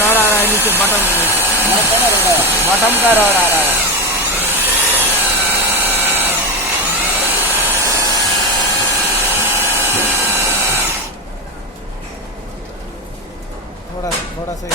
Rod आ रहा है नीचे, बटन का रॉड आ रहा है। थोड़ा सा